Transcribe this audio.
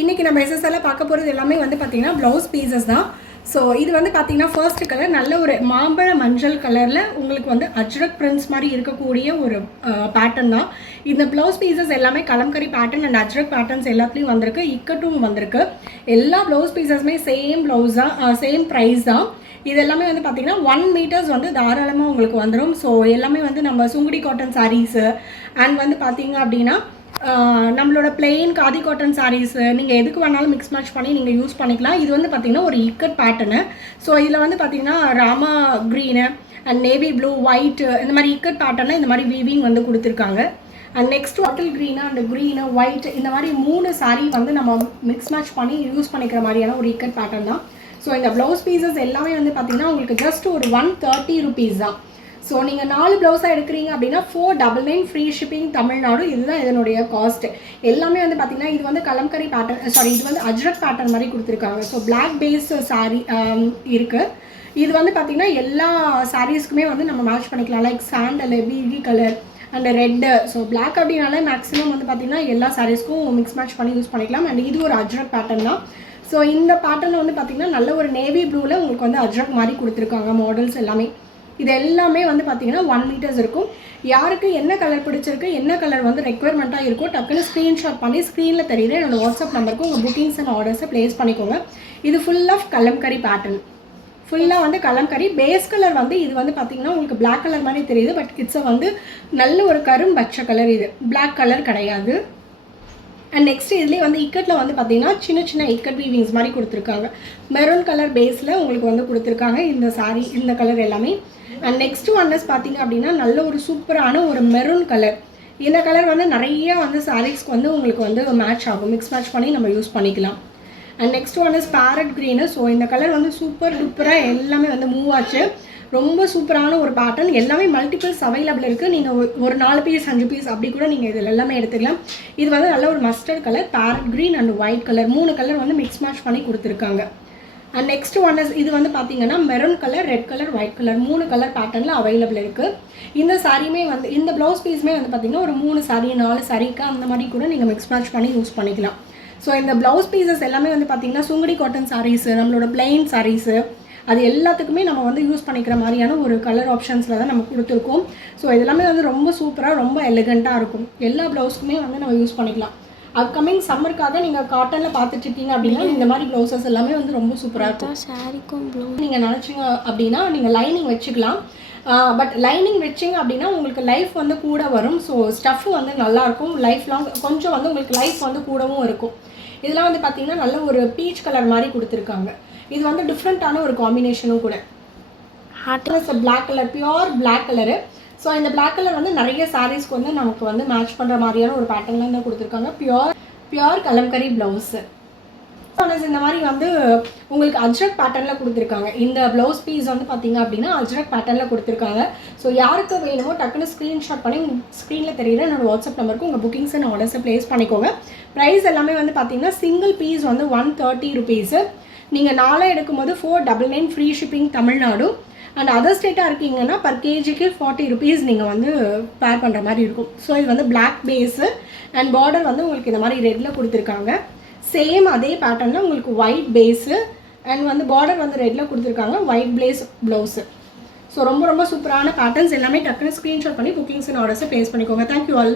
இன்னைக்கு நம்ம SSL பார்க்க போகிறது எல்லாமே வந்து பார்த்தீங்கன்னா ப்ளவுஸ் பீசஸ் தான். ஸோ இது வந்து பார்த்தீங்கன்னா ஃபர்ஸ்ட் கலர் நல்ல ஒரு மாம்பழ மஞ்சள் கலரில் உங்களுக்கு வந்து அஜ்ரக் பிரிண்ட்ஸ் மாதிரி இருக்கக்கூடிய ஒரு பேட்டர்ன் தான். இந்த ப்ளவுஸ் பீசஸ் எல்லாமே kalamkari pattern and Ajrakh patterns எல்லாத்துலேயும் வந்திருக்கு, இக்கட்டும் வந்திருக்கு. எல்லா ப்ளவுஸ் பீசஸுமே சேம் ப்ளவுஸ் தான், சேம் ப்ரைஸ் தான். இது எல்லாமே வந்து பார்த்தீங்கன்னா 1 மீட்டர்ஸ் வந்து தாராளமாக உங்களுக்கு வந்துடும். ஸோ எல்லாமே வந்து நம்ம சுங்குடி காட்டன் சாரீஸு அண்ட் வந்து பார்த்தீங்க அப்படின்னா நம்மளோட பிளெயின் காதி காட்டன் சாரீஸு நீங்கள் எதுக்கு வேணாலும் மிக்ஸ் மேட்ச் பண்ணி நீங்கள் யூஸ் பண்ணிக்கலாம். இது வந்து பார்த்திங்கன்னா ஒரு இக்கட் பேட்டர்னு. ஸோ இதில் வந்து பார்த்திங்கன்னா Rama green and navy blue white இந்த மாதிரி இக்கட் பேட்டர்னில் இந்த மாதிரி வீவிங் வந்து கொடுத்துருக்காங்க. And next bottle green and green white இந்த மாதிரி 3 சாரீ வந்து நம்ம மிக்ஸ் மேட்ச் பண்ணி யூஸ் பண்ணிக்கிற மாதிரியான ஒரு இக்கட் பேட்டர்ன் தான். ஸோ இந்த ப்ளவுஸ் பீசஸ் எல்லாமே வந்து பார்த்திங்கன்னா உங்களுக்கு ஜஸ்ட் ஒரு 130 rupees தான். ஸோ நீங்கள் 4 ப்ளவுஸாக எடுக்கிறீங்க அப்படின்னா 499 ஃப்ரீ ஷிப்பிங் தமிழ்நாடு. இதுதான் இதனுடைய காஸ்ட். எல்லாமே வந்து பார்த்திங்கன்னா இது வந்து கலம்கரி பேட்டர்ன், சாரி இது வந்து அஜ்ரக் பேட்டர்ன் மாதிரி கொடுத்துருக்காங்க. ஸோ பிளாக் பேஸ் சாரீ இருக்குது. இது வந்து பார்த்திங்கன்னா எல்லா சாரீஸ்க்குமே வந்து நம்ம மேட்ச் பண்ணிக்கலாம். லைக் சாண்டல், பிகி colour and red. So black அப்படின்னாலே மேக்ஸிமம் வந்து பார்த்திங்கன்னா எல்லா சாரீஸ்க்கும் மிக்ஸ் மேட்ச் பண்ணி யூஸ் பண்ணிக்கலாம். அண்ட் இது ஒரு அஜ்ரக் பேட்டர்ன் தான். ஸோ இந்த பேட்டர்னில் வந்து பார்த்திங்கன்னா நல்ல ஒரு நேவி ப்ளூவில் உங்களுக்கு வந்து அஜ்ரக் மாதிரி கொடுத்துருக்காங்க மாடல்ஸ் எல்லாமே. இது எல்லாமே வந்து பார்த்திங்கன்னா 1 மீட்டர்ஸ் இருக்கும். யாருக்கு என்ன கலர் பிடிச்சிருக்கு, என்ன கலர் வந்து ரெக்குவயர்மெண்ட்டாக இருக்கோ டக்குன்னு ஸ்க்ரீன்ஷாட் பண்ணி ஸ்க்ரீனில் தெரியுது என்னோட வாட்ஸ்அப் நம்பருக்கு உங்கள் புக்கிங்ஸ் அண்ட் ஆர்டர்ஸை ப்ளேஸ் பண்ணிக்கோங்க. இது ஃபுல் ஆஃப் கலம்கரி பேட்டர்ன், ஃபுல்லாக வந்து கலம்கரி. பேஸ் கலர் வந்து இது வந்து பார்த்திங்கன்னா உங்களுக்கு பிளாக் கலர் மாதிரி தெரியுது, பட் இட்ஸை வந்து நல்ல ஒரு கரும்பச்சை கலர். இது பிளாக் கலர் கிடையாது. அண்ட் நெக்ஸ்ட் இதுலேயே வந்து இக்கட்டில் வந்து பார்த்திங்கன்னா சின்ன சின்ன இக்கட் வீவிங்ஸ் மாதிரி கொடுத்துருக்காங்க. மெரூன் கலர் பேஸில் உங்களுக்கு வந்து கொடுத்துருக்காங்க இந்த சாரீ, இந்த கலர் எல்லாமே. அண்ட் நெக்ஸ்ட் ஒன்னஸ் பார்த்திங்க அப்படின்னா நல்ல ஒரு சூப்பரான ஒரு மெரூன் கலர். இந்த கலர் வந்து நிறைய வந்து சாரீஸ்க்கு வந்து உங்களுக்கு வந்து மேட்ச் ஆகும், மிக்ஸ் மேட்ச் பண்ணி நம்ம யூஸ் பண்ணிக்கலாம். And next one's parrot green. So இந்த கலர் வந்து சூப்பராக எல்லாமே வந்து மூவ் ஆச்சு. ரொம்ப சூப்பரான ஒரு பேட்டர்ன். எல்லாமே மல்டிபிள்ஸ் அவைலபிள் இருக்குது. நீங்கள் ஒரு 4 பீஸ் 5 பீஸ் அப்படி கூட நீங்கள் இதில் எல்லாமே எடுத்துக்கலாம். இது வந்து நல்ல ஒரு mustard colour, farad green and white colour 3 colour வந்து மிக்ஸ் மேட்ச் பண்ணி கொடுத்துருக்காங்க. அண்ட் நெக்ஸ்ட் ஒன் இது வந்து பார்த்தீங்கன்னா maroon colour, red colour, white colour 3 colour பேட்டர்னில் அவைலபிள் இருக்குது. இந்த சாரியுமே வந்து இந்த ப்ளவுஸ் பீஸுமே வந்து பார்த்திங்கன்னா ஒரு 3 சாரீ 4 சாரீக்கு அந்த மாதிரி கூட நீங்கள் மிக்ஸ் மேட்ச் பண்ணி யூஸ் பண்ணிக்கலாம். ஸோ இந்த ப்ளவுஸ் பீசஸ் எல்லாமே வந்து பார்த்திங்கன்னா சுங்குடி காட்டன் சாரீஸு, நம்மளோட பிளெயின் சாரீஸு அது எல்லாத்துக்குமே நம்ம வந்து யூஸ் பண்ணிக்கிற மாதிரியான ஒரு கலர் ஆப்ஷன்ஸில் தான் நம்ம கொடுத்துருக்கோம். ஸோ இதெல்லாமே வந்து ரொம்ப சூப்பராக ரொம்ப எலிகண்ட்டாக இருக்கும். எல்லா ப்ளவுஸ்க்குமே வந்து நம்ம யூஸ் பண்ணிக்கலாம். அப்கமிங் சம்மருக்காக நீங்கள் காட்டனில் பார்த்துட்ருக்கீங்க அப்படின்னா இந்த மாதிரி ப்ளவுசஸ் எல்லாமே வந்து ரொம்ப சூப்பராக இருக்கும். சாரிக்கும் ப்ளவுஸ் நீங்கள் நினச்சிங்க அப்படின்னா நீங்கள் லைனிங் வச்சுக்கலாம். பட் லைனிங் வச்சிங்க அப்படின்னா உங்களுக்கு லைஃப் வந்து கூட வரும். ஸோ ஸ்டஃப் வந்து நல்லாயிருக்கும், லைஃப் லாங் கொஞ்சம் வந்து உங்களுக்கு லைஃப் வந்து கூடவும் இருக்கும். இதெல்லாம் வந்து பார்த்திங்கன்னா நல்ல ஒரு பீச் கலர் மாதிரி கொடுத்துருக்காங்க. இது வந்து டிஃப்ரெண்ட்டான ஒரு காம்பினேஷனும் கூட. Hardness black colour, pure black colour. So இந்த பிளாக் கலர் வந்து நிறைய சாரீஸ்க்கு வந்து நமக்கு வந்து மேட்ச் பண்ணுற மாதிரியான ஒரு பேட்டர்னில் தான் கொடுத்துருக்காங்க. Pure kalamkari blouse. இந்த மாதிரி வந்து உங்களுக்கு அஜ்ரக் பேட்டர்னில் கொடுத்துருக்காங்க. இந்த ப்ளவுஸ் பீஸ் வந்து பார்த்திங்க அப்படின்னா அஜ்ரக் பேட்டர்னில் கொடுத்துருக்காங்க. ஸோ யாருக்கு வேணுமோ டக்குன்னு ஸ்க்ரீன்ஷாட் பண்ணி ஸ்க்ரீனில் தெரியுற என்னோட வாட்ஸ்அப் நம்பருக்கு உங்கள் புக்கிங்ஸ் அண்ட் ஆர்டர்ஸை ப்ளேஸ் பண்ணிக்கோங்க. ப்ரைஸ் எல்லாமே வந்து பார்த்திங்கன்னா சிங்கிள் பீஸ் வந்து 130 rupees. நீங்கள் 4 எடுக்கும்போது 499 free shipping Tamil Nadu. And other ஸ்டேட்டாக இருக்கீங்கன்னா பர் கேஜிக்கு 40 rupees நீங்கள் வந்து பேர் பண்ணுற மாதிரி இருக்கும். ஸோ இது வந்து பிளாக் பேஸு அண்ட் பார்டர் வந்து உங்களுக்கு இந்த மாதிரி ரெட்டில் கொடுத்துருக்காங்க. சேம் அதே பேட்டர்னில் உங்களுக்கு ஒயிட் பேஸு அண்ட் வந்து பார்டர் வந்து ரெட்டில் கொடுத்துருக்காங்க, ஒயிட் பிளேஸ் ப்ளவுஸு. ஸோ ரொம்ப சூப்பரான பேட்டர்ன்ஸ் எல்லாமே டக்குன்னு ஸ்க்ரீன்ஷாட் பண்ணி புக்கிங்ஸ் அண்ட் ஆர்டர்ஸை ப்ளேஸ் பண்ணிக்கோங்க. Thank you all.